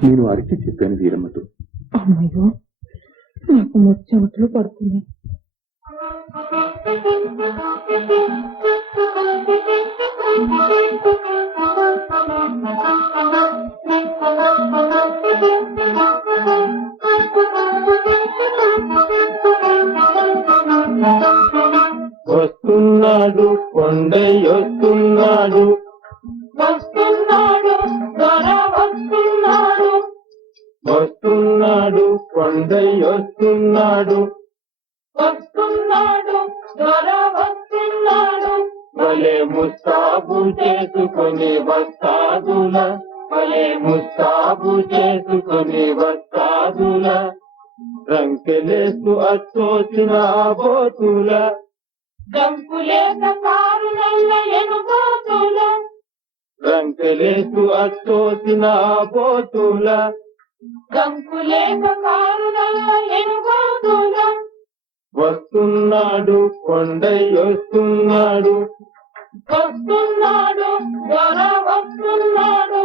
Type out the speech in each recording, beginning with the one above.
నేను అరిచి చెప్పాను వీరమ్మతో. అమ్మయ్యో నాకు ముచ్చెమటలు పడుతుంది వస్తున్నాడు కొండయ్యొస్తున్నాడు వస్తున్నాడు కొండయ్యొస్తున్నాడు వస్తున్నాడు. దొర వస్తున్నాడు. భలే ముస్తాబు చేసుకొని వస్తాదుల. భలే ముస్తాబు చేసుకొని వస్తాదుల. రంకెలేసు అచ్చోసిన బోతుల. రంకెలేసు అచ్చోసిన బోతుల. వస్తున్నాడు కొండయ్యొస్తున్నాడు వస్తున్నాడు. దొర వస్తున్నాడు.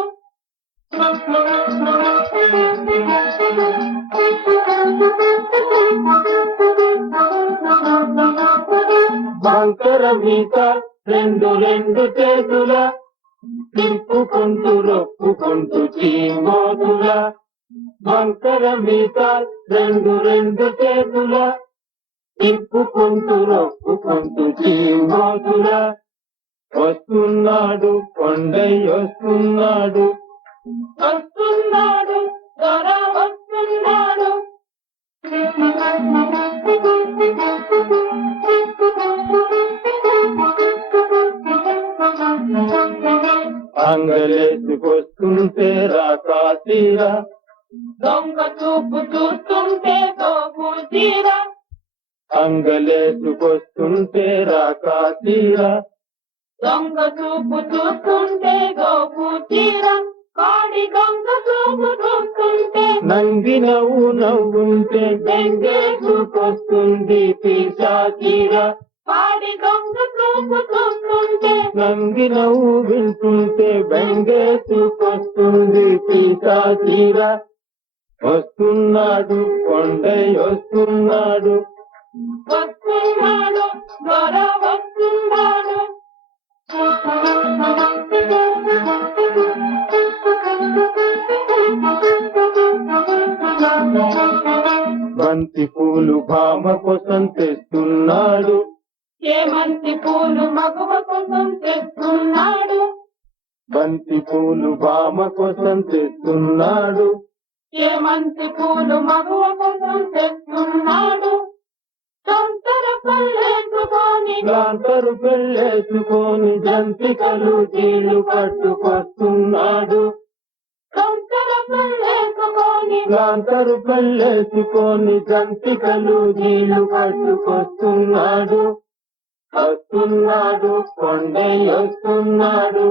బంకర మీక రెండు రెండు చేతుల తిప్పుకుంటూ రొప్పుకుంటూ చీమోతుల. వంకర మీతాల్ రెండు రెండు చేతుల తిప్పుకుంటూ రొప్పుకుంటూ చీమోతుల వస్తున్నాడు కొండయ్య వస్తున్నాడు. వస్తున్నాడు దొర వస్తున్నాడు. అంగలేసుకొస్తుంటే రాకాశీరా దొంగ చూపు చూస్తుంటే తోపు తీర. అంగలేసుకొస్తుంటే రాకాశీరా దొంగ చూపు చూస్తుంటే తోపు తీర. కాడి దొంగ చూపు చూస్తుంటే నంది నవ్వు నవ్వుంటే బెంగేసుకొస్తుంది పిశాచీరా కాడి దొంగ చూపు చూస్తుంటే నంది నవ్వు వింటుంటే బెంగేసుకొస్తుంది పిశాచీరా వస్తున్నాడు కొండయ్య వస్తున్నాడు వస్తున్నాడు దొర వస్తున్నాడు. బంతి పూలు భామ కోసం తెస్తున్నాడు. ఏమంతి పూలు మగువ కోసం తెస్తున్నాడు? బంతి పూలు భామ కోసం తెస్తున్నాడు. ఏమంతి పూలు మగువ కోసం తెస్తున్నాడు తొందర పల్లెట్టుకొని లాంతరు పెళ్ళేసుకొని జంతికలు జీళ్ళు పట్టుకొస్తున్నాడు తొందర పల్లెట్టుకొని లాంతరు పెళ్ళేసుకొని జంతికలు జీళ్ళు పట్టుకొస్తున్నాడు వస్తున్నాడు కొండయ్య వస్తున్నాడు.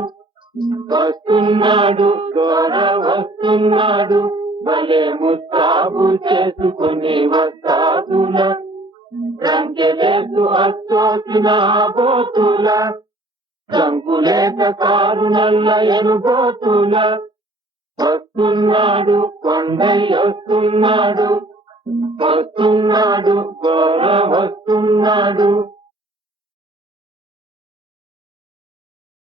వస్తున్నాడు దొర వస్తున్నాడు. భలే ముస్తాబు చేసుకుని వస్తాదుల రంకెలేసు అచ్చోసిన బోతుల. రంకులేక కారు నల్ల ఎనుబోతుల వస్తున్నాడు కొండయ్య వస్తున్నాడు. వస్తున్నాడు గౌర వస్తున్నాడు.